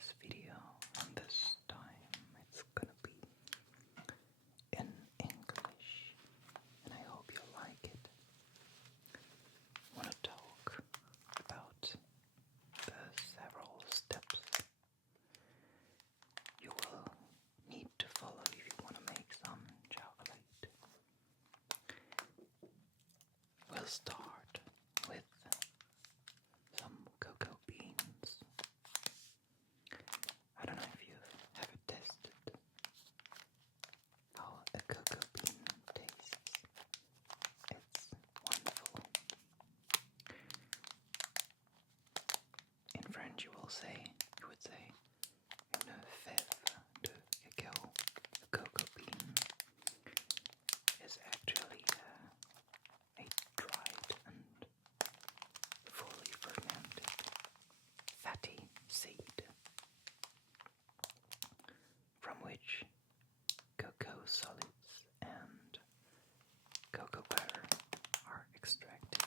this video, and this time it's gonna be in English, and I hope you like it. I want to talk about the several steps you will need to follow if you want to make some chocolate. We'll start with some cocoa beans. I don't know if you've ever tested how a cocoa bean tastes. It's wonderful. In French you would say, une fève de cacao. A cocoa bean is actually a dried and fully fermented fatty seed from which cocoa solids and cocoa butter are extracted.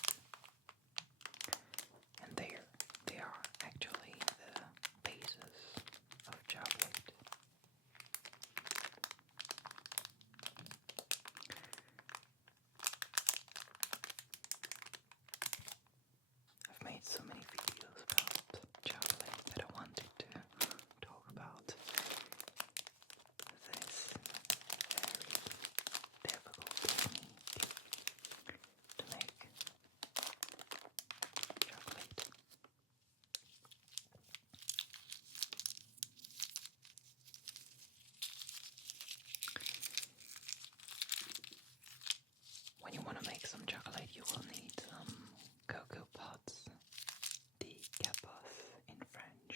And they are actually the basis of chocolate. I've made so many videos about chocolate that I wanted to talk about this very difficult technique to make chocolate. When you want to make some chocolate, you will need some cocoa pods, decapos in French.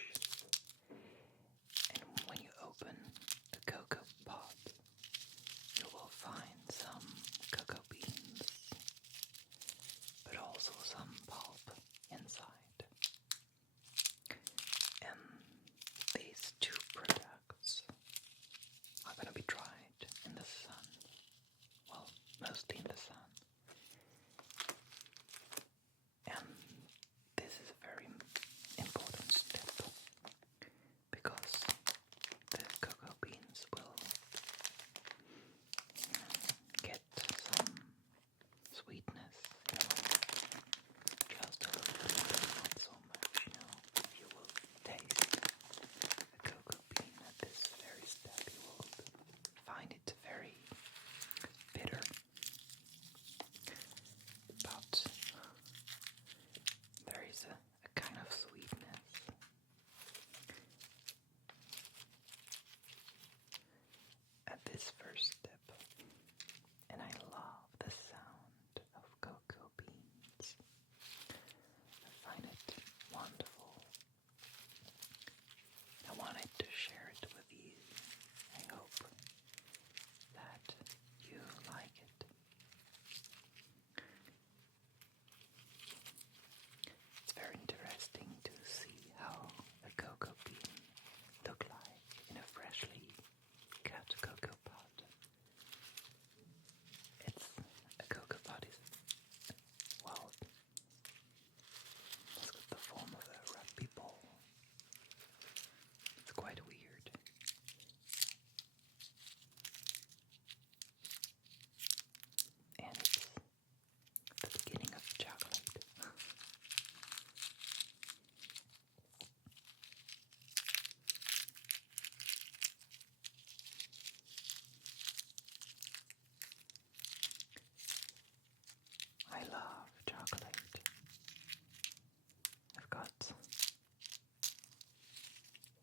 And when you open the cocoa pod, you will find some cocoa beans, but also some pulp inside. And these two products are going to be dried in the sun. Well, mostly in the sun. And this is a very important step because the cocoa beans will get some sweetness, just a little bit, not so much, you will taste the cocoa bean at this very step. You will find it very bitter, but there is a kind of sweetness. At this first step, and I love the sound of cocoa beans. I find it wonderful. I wanted to share it with you. I hope that you like it. It's very interesting to see how a cocoa bean look like in a freshly cut cocoa pod. A cocoa pod is, well, it's got the form of a rugby ball. It's quite weird. And it's the beginning of chocolate. I love chocolate. I've got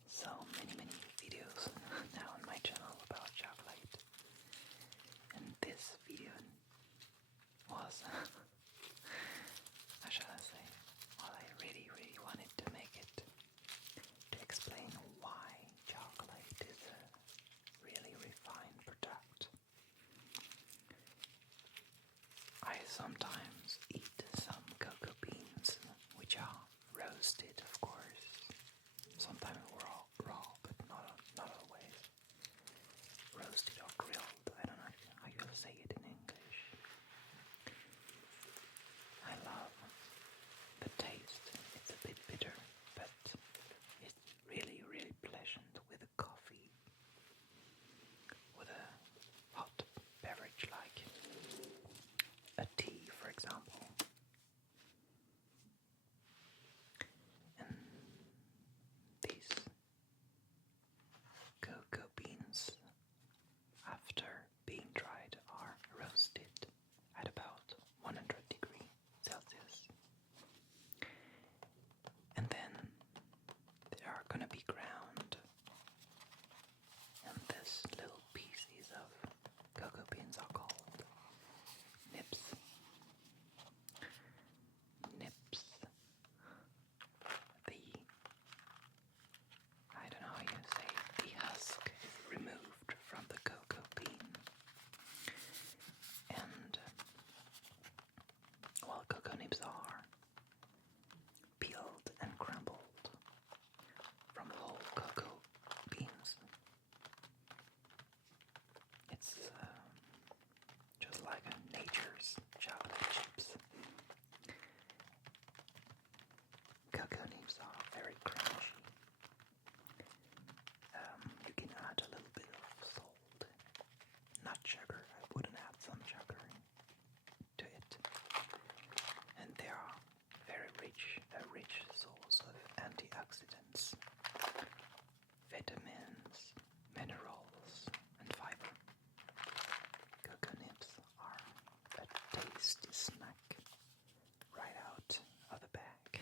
so many videos now on my channel about chocolate. And this video was, how shall I say, well, I really wanted to make it to explain why chocolate is a really refined product. I sometimes eat some cocoa beans, which are roasted, of course. Sometimes raw, but not always. Roasted or grilled. I don't know how you say it in English. I love the taste. It's a bit bitter, but it's really vitamins, minerals, and fiber. Cocoa nibs are a tasty snack right out of the bag.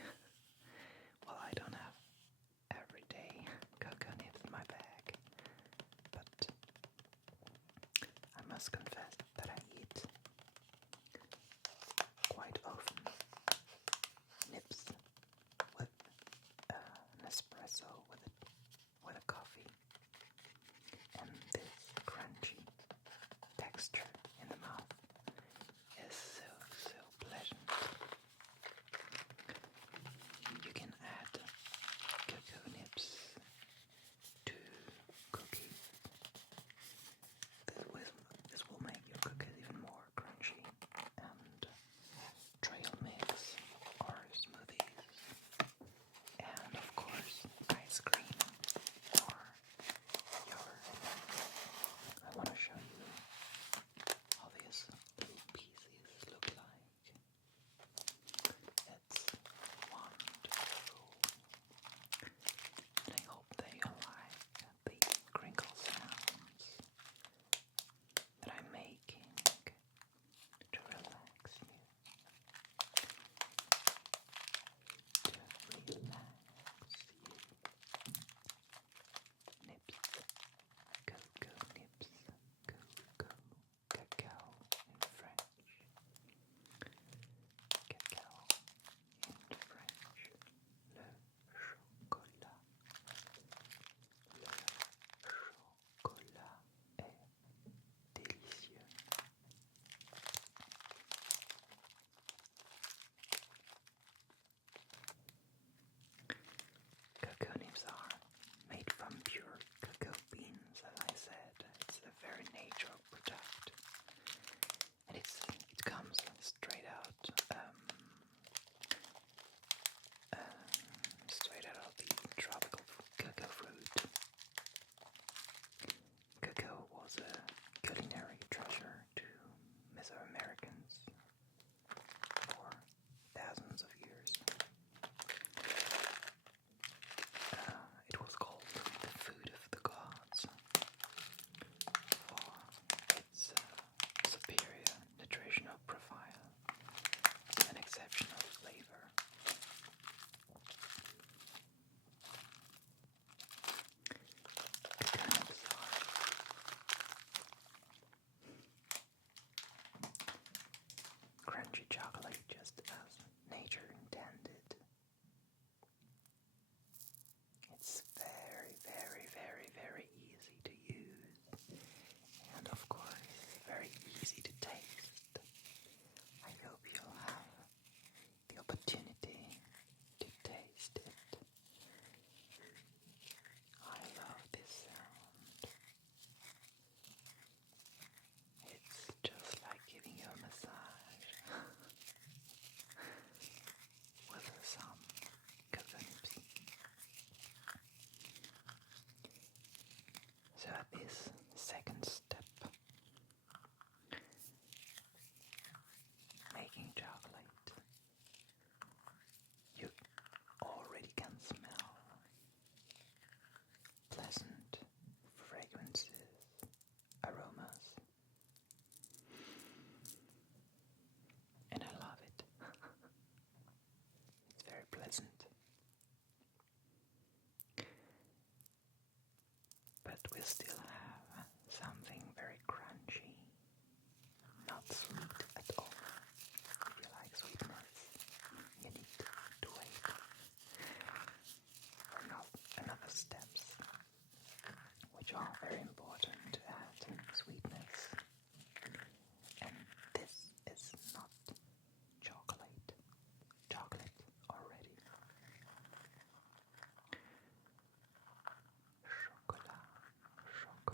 Well, I don't have everyday cocoa nibs in my bag, but I must confess that I eat quite often nibs with an espresso with a coffee, and this crunchy texture in the mouth is so pleasant. You can add cocoa nibs to cookies. This will make your cookies even more crunchy, and trail mix or smoothies, and of course ice cream or yogurt. I want to show you how these little pieces look like. It's wonderful, and I hope that you like the crinkle sounds that I'm making to relax you. Nips, cocoa nips, cocoa, cacao in French. Cacao in French. Le chocolat. Le chocolat est délicieux. Cocoa nibs are made from pure cacao beans, as I said. It's the very nature of product, and it comes straight out of the tropical cacao fruit. Cacao was a culinary treasure to Mesoamericans for thousands of years. It was called the food of the gods for its superior nutritional profile and exceptional flavor. Coconuts are crunchy chocolate just as nature intended. It's very easy to use, and of course very easy to taste. I hope you'll have the opportunity to taste it. I love this sound. It's just like giving you a massage with some cocoa nibs. So at this second step, making chocolate, you already can smell pleasant fragrances, aromas, and I love it. It's very pleasant. But we still have something very crunchy, not sweet at all. If you like sweetness, you need to wait for another steps, which are very important to add sweetness. And this is not chocolate. Chocolate already. Chocolat, chocolat.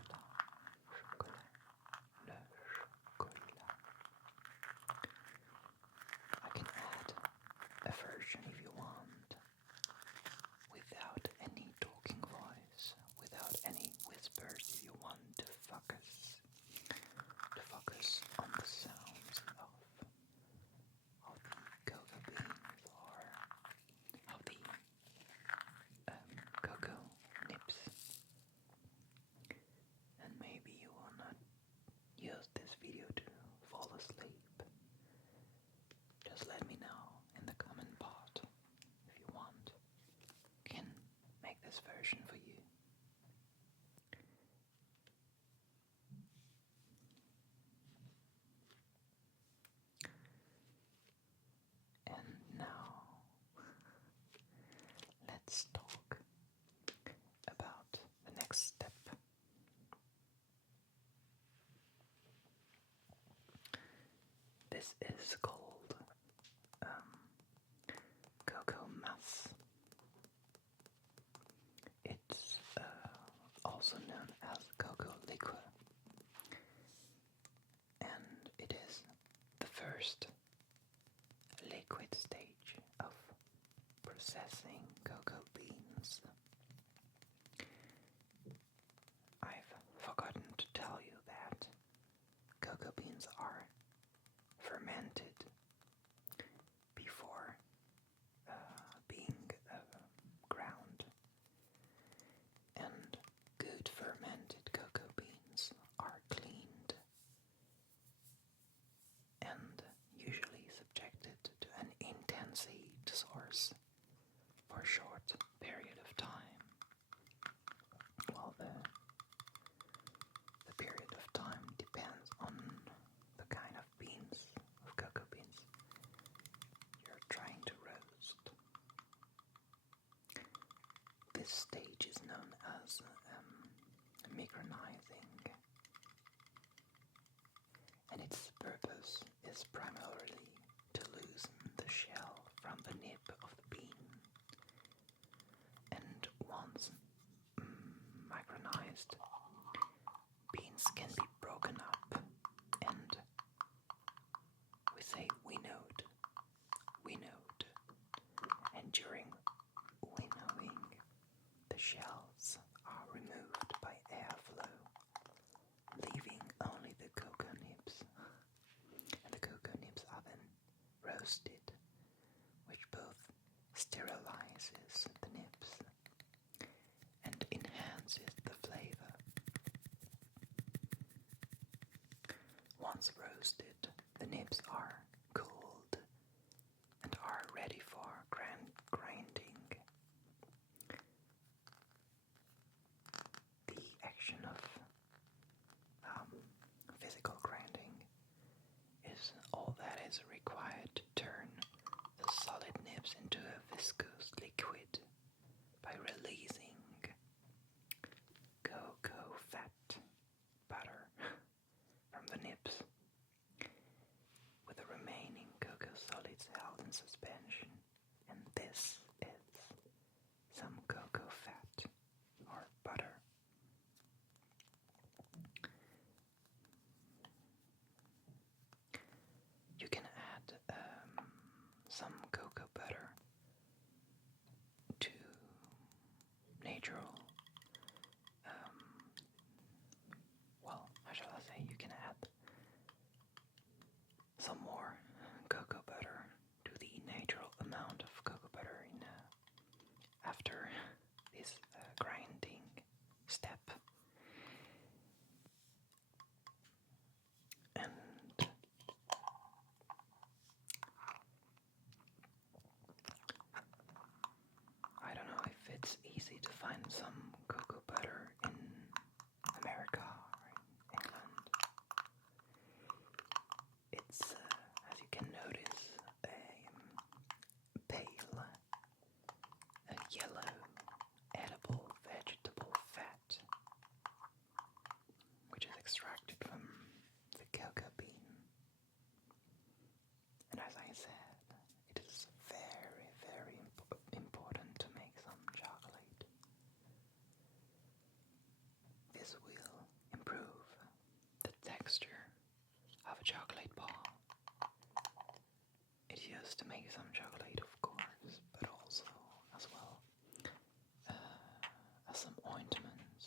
This is called cocoa mass. It's also known as cocoa liquor, and it is the first liquid stage of processing cocoa beans. I've forgotten to tell you that cocoa beans are fermented before being ground, and good fermented cocoa beans are cleaned and usually subjected to an intense heat source for a short period of time. Well, the period of time depends on the kind of beans, of cocoa beans, you're trying to roast. This stage is known as micronizing, and its purpose is primarily to loosen the shell from the nib of the bean. And once micronized, beans can be broken up, and we say winnowed, and during winnowing, the shells are removed by airflow, leaving only the cocoa nibs, and the cocoa nibs are then roasted, which both sterilizes the nibs and enhances the flavor. Once roasted, the nibs are cooled and are ready for grinding. The action of physical grinding is all that is required to turn the solid nibs into a viscous liquid by releasing cocoa fat, butter, from the nibs, with the remaining cocoa solids held in suspension, and this is some cocoa fat or butter. You can add some cocoa butter to natural, how shall I say, you can add some more cocoa butter to the natural amount of cocoa butter in after this grinding step. And I don't know if it's easy to find some cocoa butter in America or in England. It's, as you can notice, a pale, a yellow, edible vegetable fat, which is extracted from the cocoa bean. And as I said, it is very, very important to make some chocolate. This will improve the texture of a chocolate bar. It's used to make some chocolate, of course, but also as well as some ointments.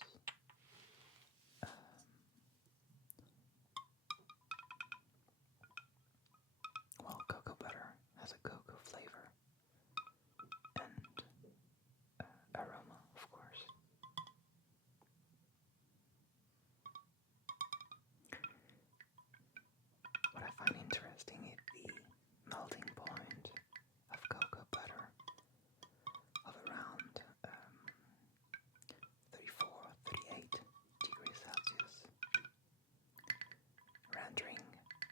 Well, cocoa butter has a cocoa flavor and aroma, of course. What I find interesting is the melting point of cocoa butter of around 34, 38 degrees Celsius, rendering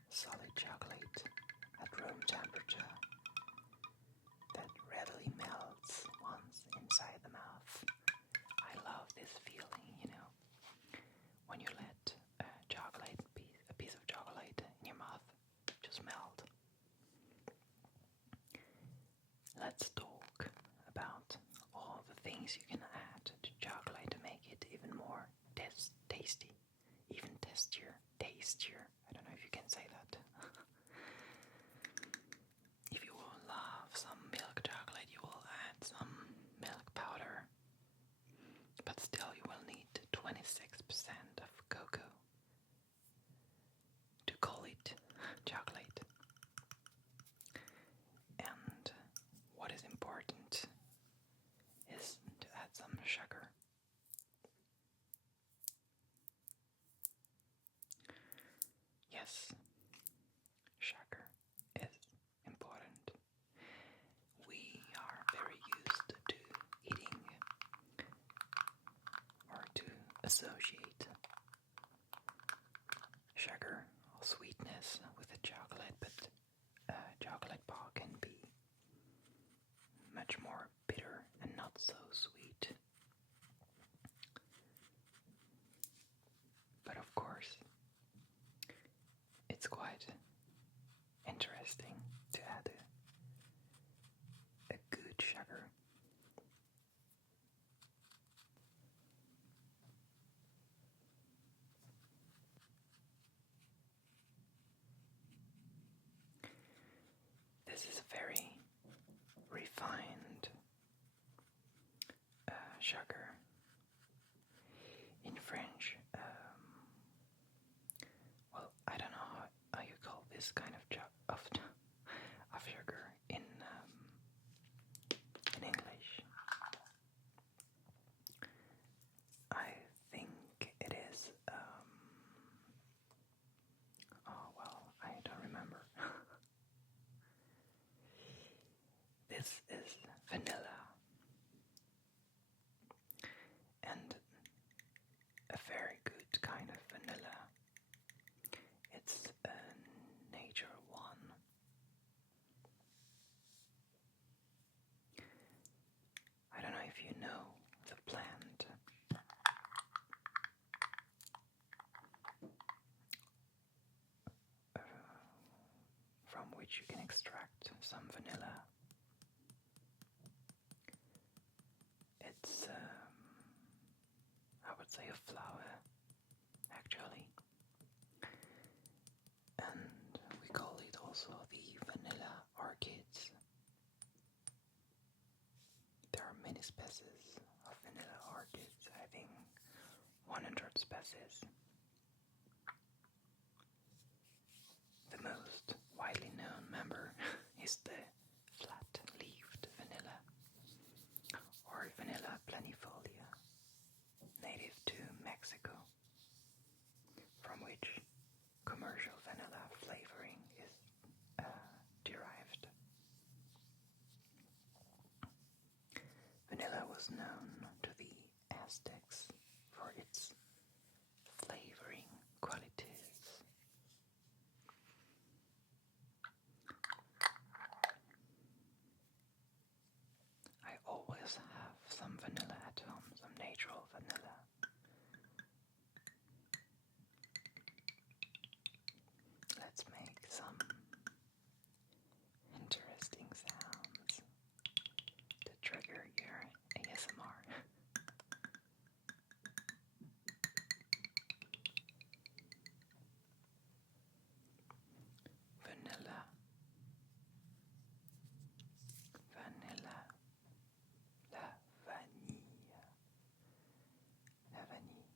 solid chocolate at room temperature that readily melts once inside the mouth. I love this feeling, when you let a piece of chocolate in your mouth just melt. things you can add to chocolate to make it even more tasty, even tastier. I don't know if you can say that. If you will love some milk chocolate, you will add some milk powder, but still you will need 26% of cocoa to call it chocolate. And what is important is to add some sugar. Yes, sugar is important. We are very used to eating or to associate sugar or sweetness with a chocolate, but a chocolate bar can be much more bitter and not so sweet. But of course, it's quite interesting to add a good sugar. This is a very refined sugar. In French, well, I don't know how you call this kind of of sugar in English. I think it is. Oh well, I don't remember. This is vanilla, and a very good kind of vanilla. It's a nature one. I don't know if you know the plant. From which you can extract some vanilla. It's, I would say, a flower, actually. And we call it also the vanilla orchids. There are many species of vanilla orchids, I think 100 species. The most widely known member is the flat-leaved vanilla, or vanilla planifolia, native to Mexico, from which commercial vanilla flavoring is derived. Vanilla was known to the Aztecs for its flavoring qualities. I always have some vanilla at home, some natural vanilla. Let's make some interesting sounds to trigger your ASMR. Vanilla, vanilla, la vanille, la vanille.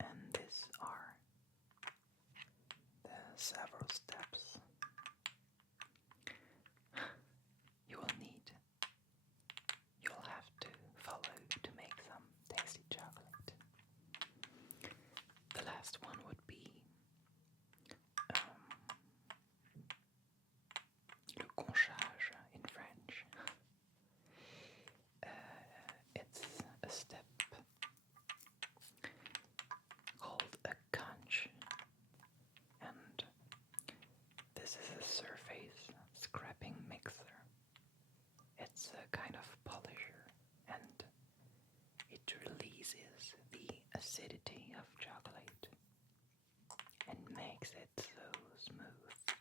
And these are the several steps you will have to follow to make some tasty chocolate. The last one would be le conchage in French. It's a step called a conch, and this is a surface scraping mixer. It's a kind of polisher, and it releases the acidity of chocolate and makes it so smooth.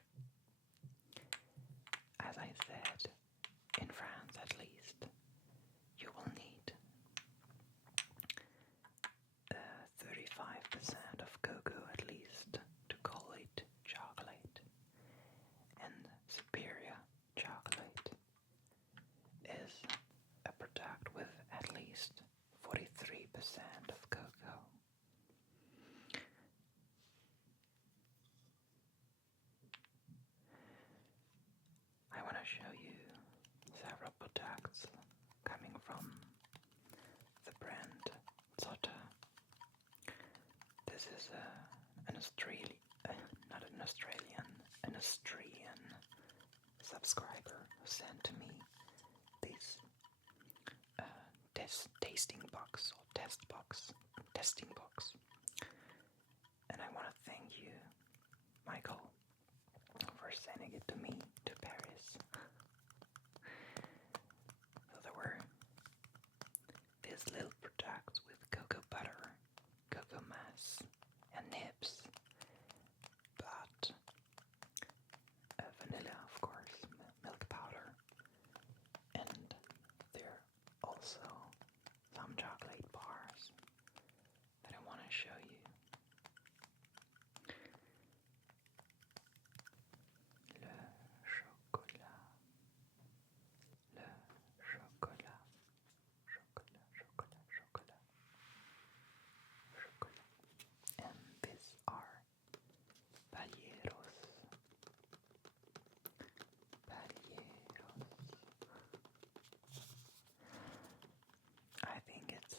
As I said, in France at least, this is an Australian subscriber who sent to me this testing box or testing box, and I want to thank you, Michael, for sending it to me to Paris. So there were these little products with cocoa butter, cocoa mass, and nibs, but vanilla, of course, milk powder, and there are also some chocolate bars that I want to show you. And these are palieros. I think it's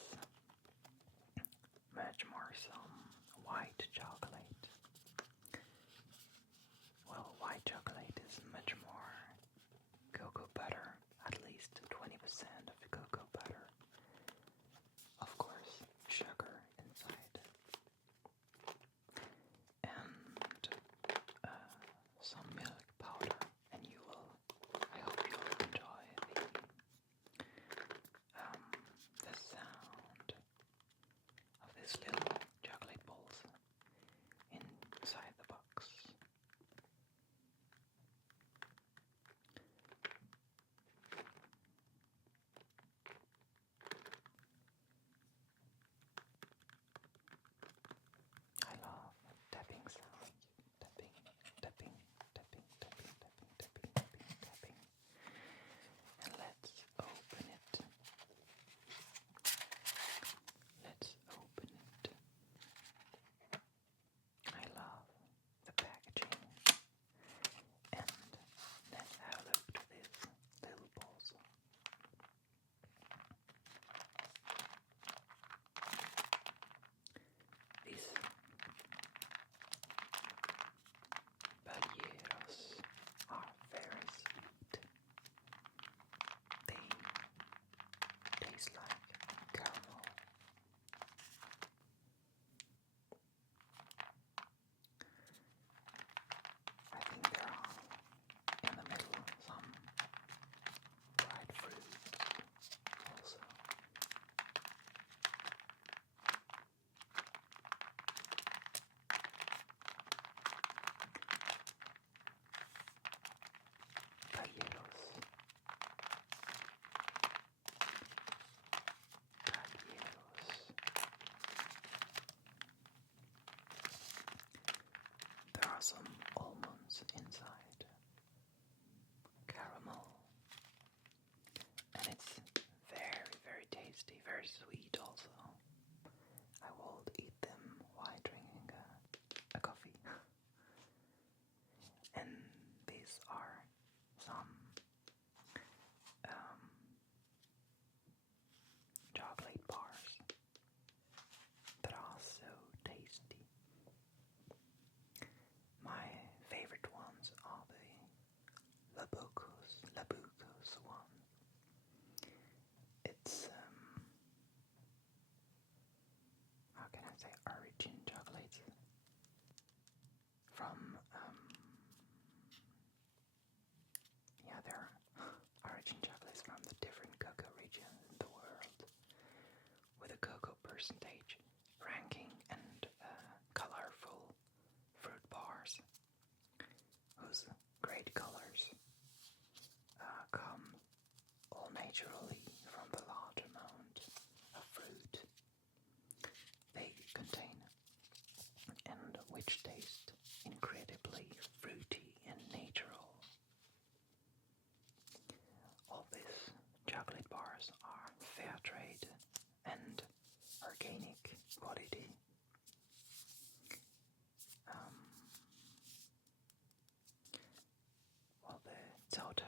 much more some white chocolate. Well, white chocolate is much more cocoa butter, at least 20% of the cocoa butter. Of course, sugar inside. And some milk powder, and I hope you'll enjoy the sound of these little chocolate balls inside the box. I love tapping sound. Tapping. And let's open it. I love the packaging. And let's have a look to these little balls. These palieros are very sweet. They taste like caramel. I think there are in the middle some dried fruit also. Palieros. There are some almonds inside, caramel, and it's very, very tasty, very sweet also. I will eat them while drinking a coffee. And these are some chocolate bars that are so tasty. My favorite ones are the Labucos one. It's how can I say, origin chocolates from there are origin chocolates from the different cocoa regions in the world, with a cocoa percentage ranking and colorful fruit bars whose great colors come all naturally from the large amount of fruit they contain, and which taste incredibly fruity and natural. All these chocolate bars are fair trade and organic quality. Well, the total